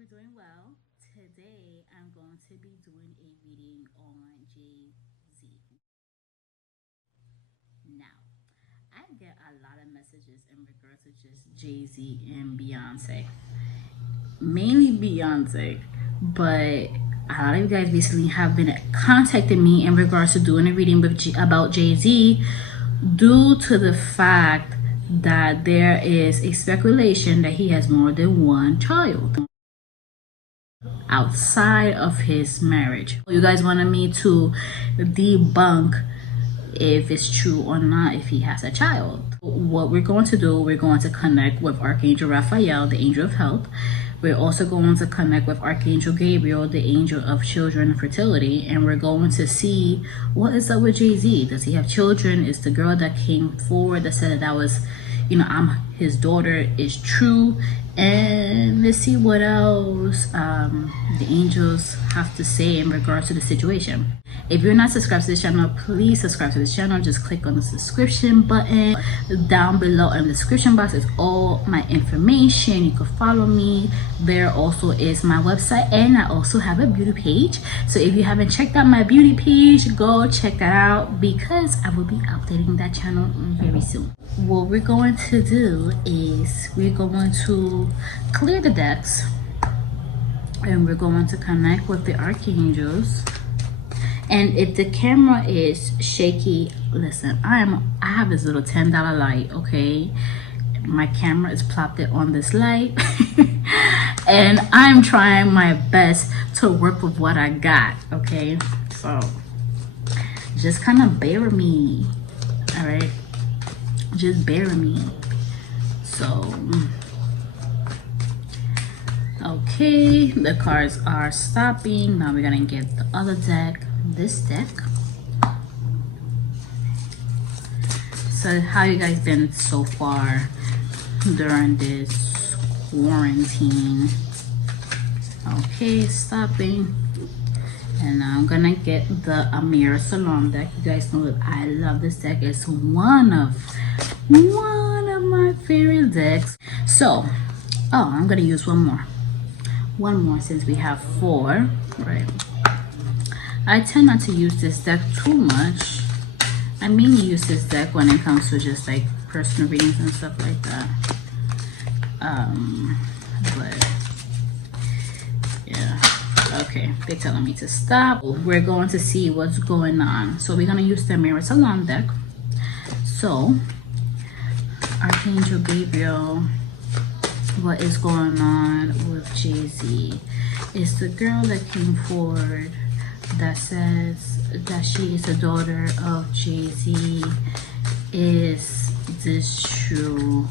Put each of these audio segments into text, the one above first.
you're doing well. Today, I'm going to be doing a reading on Jay Z. Now, I get a lot of messages in regards to just Jay Z and Beyonce, mainly Beyonce, but a lot of you guys recently have been contacting me in regards to doing a reading about Jay Z due to the fact that there is a speculation that he has more than one child outside of his marriage. You guys wanted me to debunk if it's true or not, if he has a child. What we're going to do, we're going to connect with Archangel Raphael, the angel of health. We're also going to connect with Archangel Gabriel, the angel of children and fertility, and we're going to see what is up with Jay-Z. Does he have children? Is the girl that came forward that said that was, I'm his daughter, is true? And let's see what else the angels have to say in regards to the situation. If you're not subscribed to this channel, please subscribe to this channel. Just click on the subscription button down below in the description box. Is all my information. You can follow me. There also is my website, and I also have a beauty page. So if you haven't checked out my beauty page, go check that out because I will be updating that channel very soon. What we're going to do is we're going to clear the decks, and we're going to connect with the archangels. And if the camera is shaky, listen, I have this little $10 light, okay? My camera is plopped it on this light. And I'm trying my best to work with what I got, okay? So just kind of bear with me, all right? Just bear with me. So, okay, the cards are stopping. Now we're gonna get the other deck. This deck. So how you guys been so far during this quarantine? Okay, stopping. And now I'm gonna get the Amir Salam deck. You guys know that I love this deck. It's one of my favorite decks. So I'm gonna use one more since we have 4, right? I tend not to use this deck too much. I mainly use this deck when it comes to just like personal readings and stuff like that. But yeah, okay, they're telling me to stop. We're going to see what's going on. So we're gonna use the Mirror Salon deck. So Archangel Gabriel, what is going on with Jay-Z? It's the girl that came forward that says that she is the daughter of Jay-Z. Is this true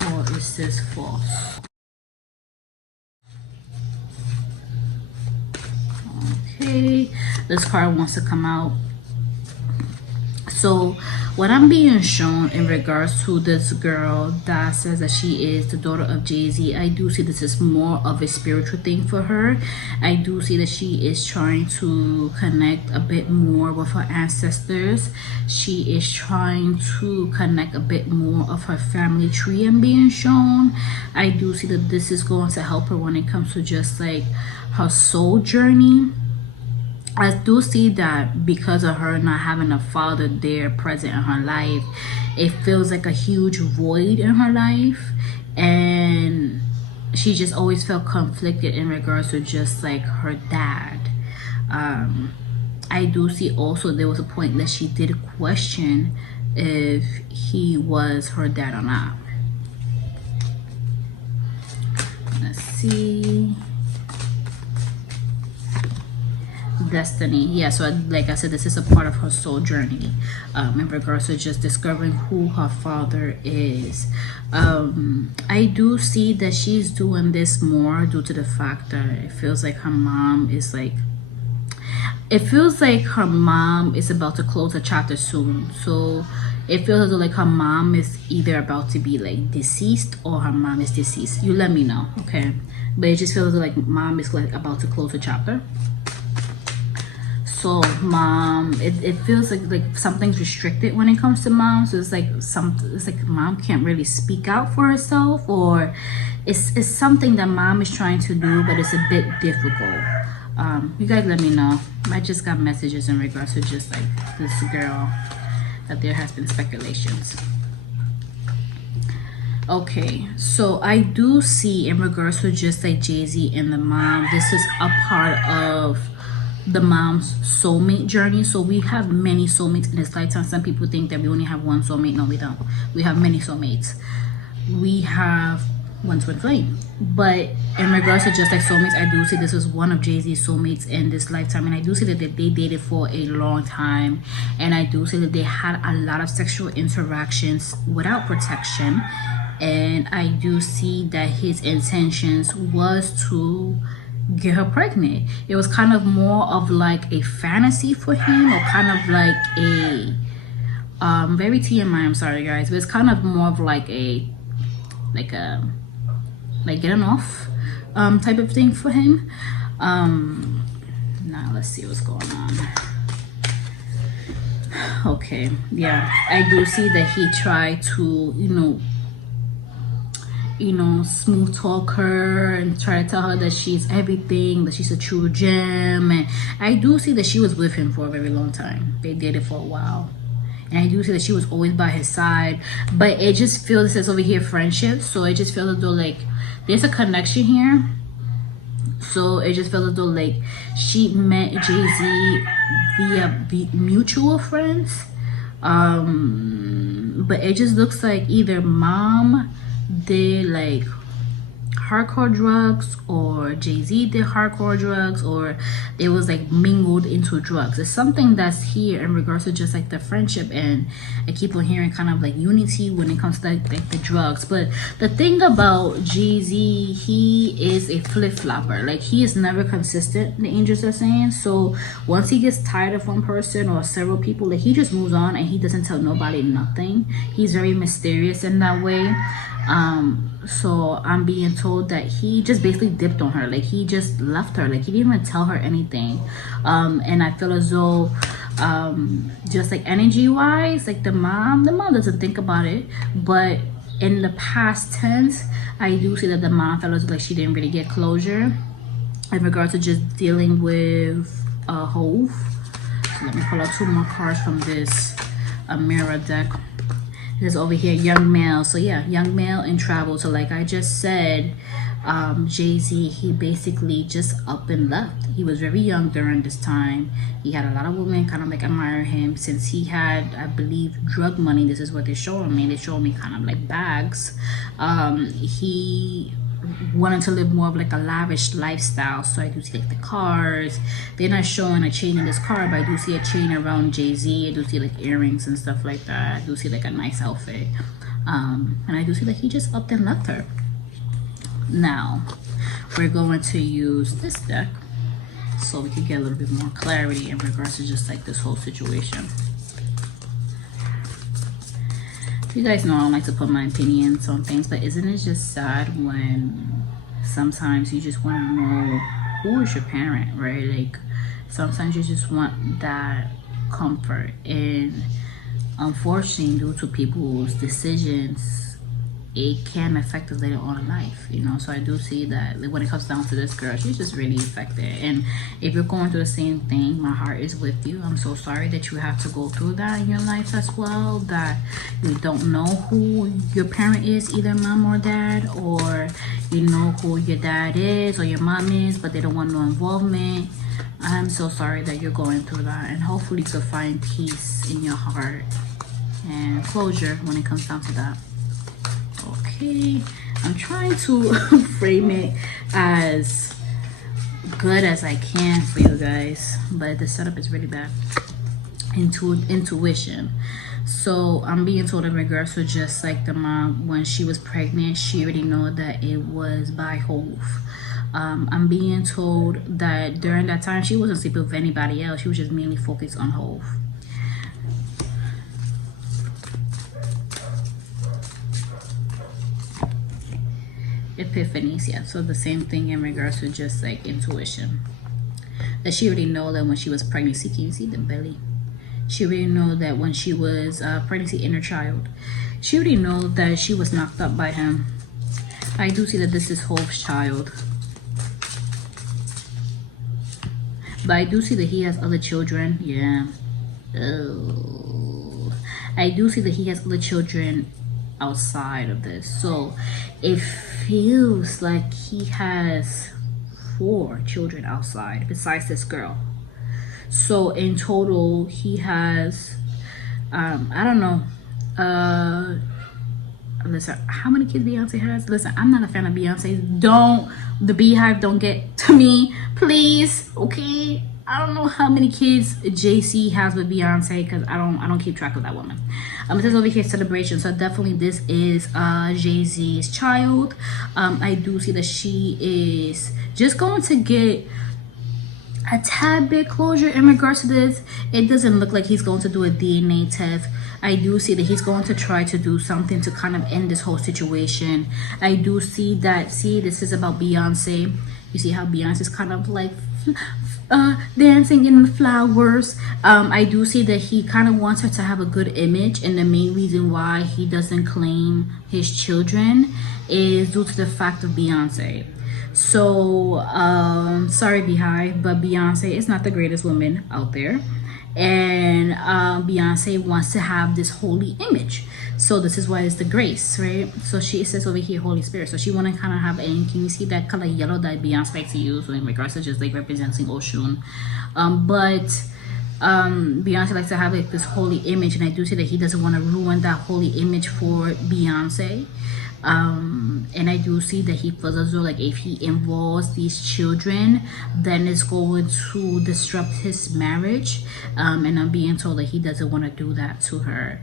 or is this false? Okay, this card wants to come out. So what I'm being shown in regards to this girl that says that she is the daughter of Jay-Z, I do see this is more of a spiritual thing for her. I do see that she is trying to connect a bit more with her ancestors. She is trying to connect a bit more of her family tree and being shown. I do see that this is going to help her when it comes to just like her soul journey. I do see that because of her not having a father there present in her life, it feels like a huge void in her life, and she just always felt conflicted in regards to just like her dad. I do see also there was a point that she did question if he was her dad or not. Let's see. Destiny. Yeah, so like I said, this is a part of her soul journey in regards to just discovering who her father is. I do see that she's doing this more due to the fact that it feels like her mom is like, it feels like her mom is about to close a chapter soon. So it feels as though like her mom is either about to be like deceased or her mom is deceased. You let me know, okay? But it just feels like mom is like about to close a chapter. So mom, it feels like something's restricted when it comes to mom. So it's like mom can't really speak out for herself, or it's something that mom is trying to do, but it's a bit difficult. You guys let me know. I just got messages in regards to just like this girl, that there has been speculations. Okay, so I do see in regards to just like Jay-Z and the mom, this is a part of the mom's soulmate journey. So we have many soulmates in this lifetime. Some people think that we only have one soulmate. No, we don't. We have many soulmates. We have one twin flame. But in regards to just like soulmates, I do see this was one of Jay-Z's soulmates in this lifetime, and I do see that they dated for a long time, and I do see that they had a lot of sexual interactions without protection. And I do see that his intentions was to get her pregnant. It was kind of more of like a fantasy for him, or kind of like a very TMI, I'm sorry guys, but it's kind of more of like a like getting off type of thing for him. Now let's see what's going on. Okay, yeah, I do see that he tried to, smooth talk her and try to tell her that she's everything, that she's a true gem. And I do see that she was with him for a very long time. They dated for a while. And I do see that she was always by his side. But it just feels, it says over here, friendship. So it just feels as though like there's a connection here. So it just feels as though like she met Jay-Z via mutual friends. But it just looks like either mom did like hardcore drugs, or Jay-Z did hardcore drugs, or they was like mingled into drugs. It's something that's here in regards to just like the friendship, and I keep on hearing kind of like unity when it comes to like the drugs. But the thing about Jay-Z, he is a flip-flopper. Like he is never consistent, the angels are saying. So once he gets tired of one person or several people, like he just moves on and he doesn't tell nobody nothing. He's very mysterious in that way. So I'm being told that he just basically dipped on her. Like he just left her. Like he didn't even tell her anything. And I feel as though just like energy wise, like the mom doesn't think about it. But in the past tense, I do see that the mom felt as like she didn't really get closure in regards to just dealing with Hove. So let me pull out two more cards from this mirror deck. This over here, young male. So yeah, young male in travel. So like I just said, Jay-Z, he basically just up and left. He was very young during this time. He had a lot of women kind of like admire him, since he had, I believe, drug money. This is what they're showing me. They show me kind of like bags. He wanted to live more of like a lavish lifestyle. So I do see like the cars. They're not showing a chain in this car, but I do see a chain around Jay-Z. I do see like earrings and stuff like that. I do see like a nice outfit. And I do see like he just upped and left her. Now we're going to use this deck so we can get a little bit more clarity in regards to just like this whole situation. You guys know I don't like to put my opinions on things, but isn't it just sad when sometimes you just want to know who is your parent, right? Like sometimes you just want that comfort, and unfortunately due to people's decisions, it can affect us later on in life, So I do see that when it comes down to this girl, she's just really affected. And if you're going through the same thing, my heart is with you. I'm so sorry that you have to go through that in your life as well, that you don't know who your parent is, either mom or dad, or you know who your dad is or your mom is, but they don't want no involvement. I'm so sorry that you're going through that, and hopefully you can find peace in your heart and closure when it comes down to that. Okay, I'm trying to frame it as good as I can for you guys, but the setup is really bad. Intuition. So I'm being told in regards to just like the mom, when she was pregnant, she already know that it was by Hove. I'm being told that during that time she wasn't sleeping with anybody else. She was just mainly focused on Hove. Epiphanies, yeah. So the same thing in regards to just like intuition, that she already know that when she was pregnant, can you see the belly? She already know that when she was pregnancy inner child, she already know that she was knocked up by him. I do see that this is Hope's child. But I do see that he has other children. Yeah. Oh. I do see that he has other children outside of this. So it feels like he has 4 children outside besides this girl. So in total, he has, I don't know. Listen, how many kids Beyonce has? Listen, I'm not a fan of Beyonce. The Beehive don't get to me, please. Okay, I don't know how many kids JC has with Beyonce because I don't keep track of that woman. It says over here celebration, so definitely this is Jay-Z's child. I do see that she is just going to get a tad bit closure in regards to this. It doesn't look like he's going to do a DNA test. I do see that he's going to try to do something to kind of end this whole situation. I do see that, see, this is about Beyonce. You see how Beyonce's kind of like dancing in the flowers. I do see that he kind of wants her to have a good image, and the main reason why he doesn't claim his children is due to the fact of Beyonce. So sorry Beehive, but Beyonce is not the greatest woman out there, and Beyonce wants to have this holy image. So this is why it's the grace, right? So she says over here Holy Spirit, so she want to kind of have, and can you see that color yellow that Beyonce likes to use in regards to just like representing Oshun? Beyonce likes to have like this holy image, and I do see that he doesn't want to ruin that holy image for Beyonce. And I do see that he feels as though like if he involves these children, then it's going to disrupt his marriage. And I'm being told that he doesn't want to do that to her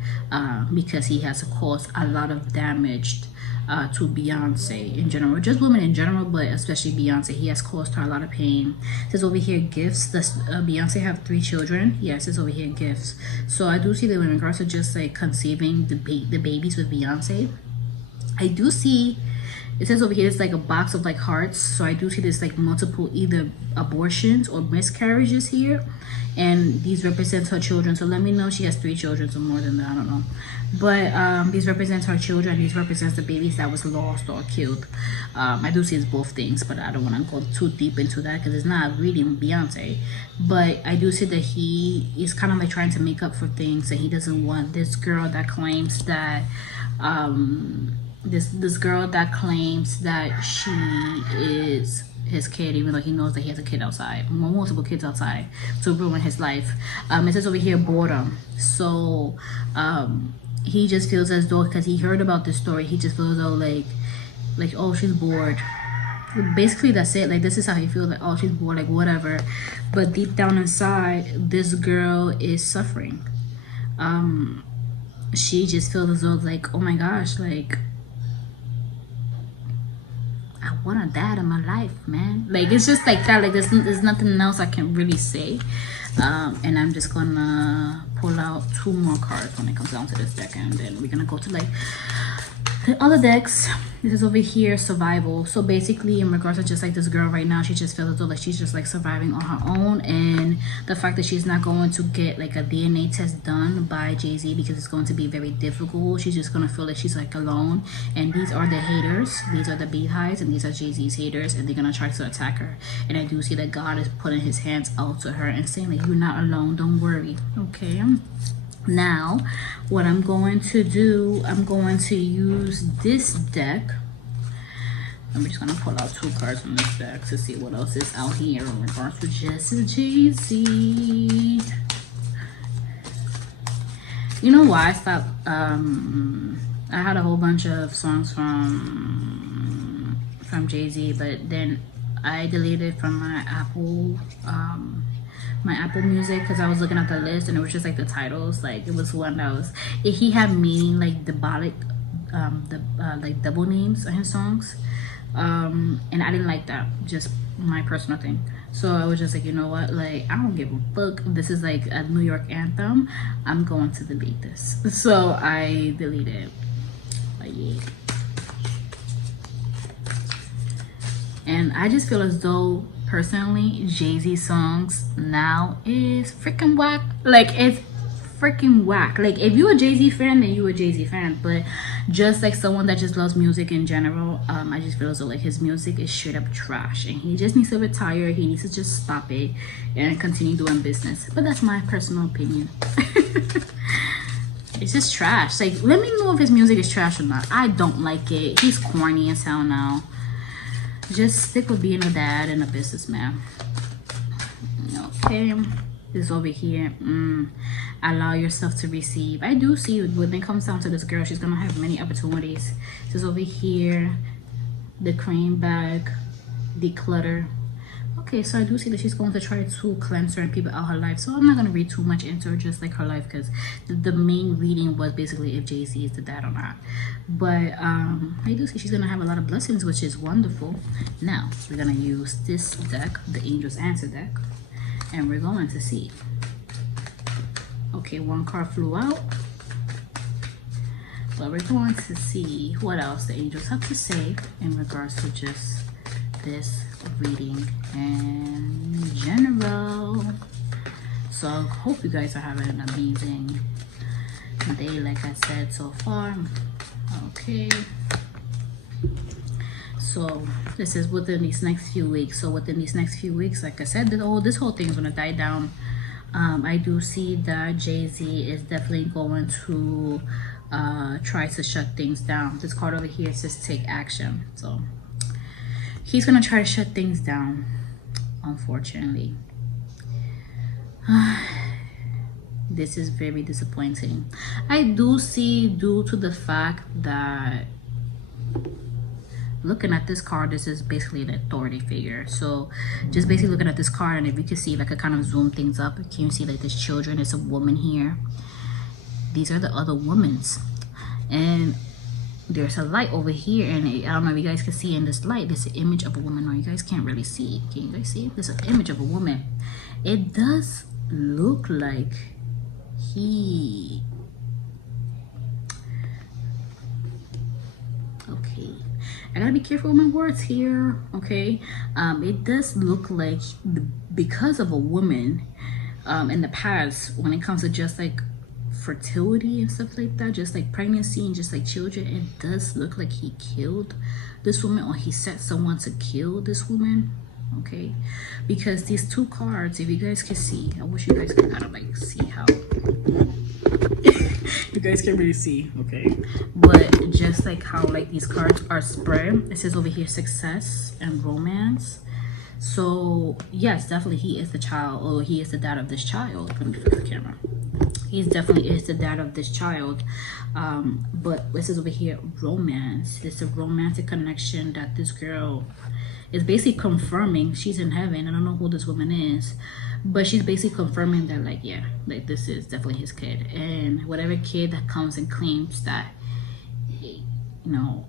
because he has caused a lot of damage to Beyonce in general, just women in general, but especially Beyonce. He has caused her a lot of pain. It says over here gifts. Does Beyonce have 3 children? Yes, it's over here gifts. So I do see that in regards to just like conceiving the babies with Beyonce, I do see, it says over here it's like a box of like hearts. So I do see there's like multiple either abortions or miscarriages here, and these represent her children. So let me know if she has 3 children or more than that, I don't know. But these represent her children. These represents the babies that was lost or killed. I do see it's both things, but I don't want to go too deep into that because it's not reading Beyonce. But I do see that he is kind of like trying to make up for things that he doesn't want. This girl that claims that this girl that claims that she is his kid, even though he knows that he has a kid outside, multiple kids outside, to ruin his life. It says over here boredom. So he just feels as though, because he heard about this story, he just feels as though like oh, she's bored. Basically that's it. Like this is how he feels, like oh, she's bored, like whatever. But deep down inside, this girl is suffering. She just feels as though like, oh my gosh, like I want a dad in my life, man. Like it's just like that. Like there's nothing else I can really say. And I'm just gonna pull out 2 more cards when it comes down to this deck, and then we're gonna go to like the other decks. This is over here survival. So basically in regards to just like this girl right now, she just feels as though like she's just like surviving on her own, and the fact that she's not going to get like a DNA test done by Jay-Z because it's going to be very difficult. She's just gonna feel like she's like alone, and these are the haters, these are the Beehives, and these are Jay-Z's haters, and they're gonna try to attack her. And I do see that God is putting his hands out to her and saying like, you're not alone, don't worry. Okay, now what I'm going to do, I'm going to use this deck. I'm just gonna pull out 2 cards from this deck to see what else is out here in regards to just Jay-Z. You know why I stopped? I had a whole bunch of songs from Jay-Z, but then I deleted from my Apple Music because I was looking at the list and it was just like the titles, like it was one that was, he had meaning like diabolic, like double names on his songs, and I didn't like that, just my personal thing. So I was just like, you know what, like I don't give a fuck, this is like a New York anthem, I'm going to delete this. So I deleted it. But yeah, and I just feel as though personally Jay-Z songs now is freaking whack. Like it's freaking whack. Like if you a Jay-Z fan, then you a Jay-Z fan, but just like someone that just loves music in general. I just feel as though like his music is straight up trash, and he just needs to retire. He needs to just stop it and continue doing business. But that's my personal opinion. It's just trash. Like, let me know if his music is trash or not. I don't like it. He's corny as hell now. Just stick with being a dad and a businessman. Okay, this over here. Allow yourself to receive. I do see when it comes down to this girl, she's gonna have many opportunities. This over here, the cream bag, declutter. Okay, so I do see that she's going to try to cleanse certain people out her life. So I'm not going to read too much into her, just like her life, because the main reading was basically if Jay-Z is the dad or not. But I do see she's going to have a lot of blessings, which is wonderful. Now, we're going to use this deck, the Angel's Answer deck, and we're going to see. Okay, one card flew out. But we're going to see what else the angels have to say in regards to just this reading in general. So I hope you guys are having an amazing day, like I said so far. Okay, so this is within these next few weeks. So within these next few weeks, like I said, this whole thing is going to die down. I do see that Jay-Z is definitely going to try to shut things down. This card over here says take action. So he's gonna try to shut things down, unfortunately. This is very disappointing. I do see, due to the fact that looking at this card, this is basically an authority figure. So just basically looking at this card, and if you can see, like, I kind of zoom things up, can you see like there's children, there's a woman here, these are the other women's, and there's a light over here, and I don't know if you guys can see in this light, there's an image of a woman. No, you guys can't really see. Can you guys see it? There's an image of a woman. It does look like he... Okay, I gotta be careful with my words here, okay? It does look like because of a woman in the past, when it comes to just like fertility and stuff like that, just like pregnancy and just like children, it does look like he killed this woman, or he set someone to kill this woman. Okay, because these two cards, if you guys can see, I wish you guys could kind of like see how you guys can really see, okay, but just like how like these cards are spread, it says over here success and romance. So yes, definitely he is the child, or he is the dad of this child. Let me fix the camera. He definitely is the dad of this child. But this is over here romance. It's a romantic connection that this girl is basically confirming. She's in heaven. I don't know who this woman is, but she's basically confirming that, like, yeah, like this is definitely his kid, and whatever kid that comes and claims that, you know,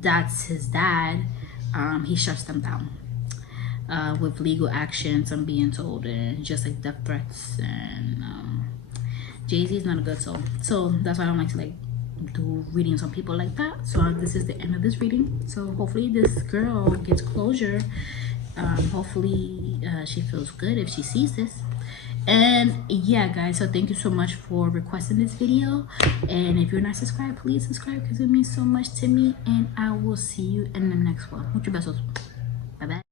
that's his dad, he shuts them down with legal actions, I'm being told, and just like death threats. And Jay-Z is not a good soul, so that's why I don't like to like do readings on people like that. So this is the end of this reading. So hopefully this girl gets closure. Hopefully she feels good if she sees this. And yeah, guys, so thank you so much for requesting this video, and if you're not subscribed, please subscribe because it means so much to me, and I will see you in the next one. Mucho besos. Bye bye.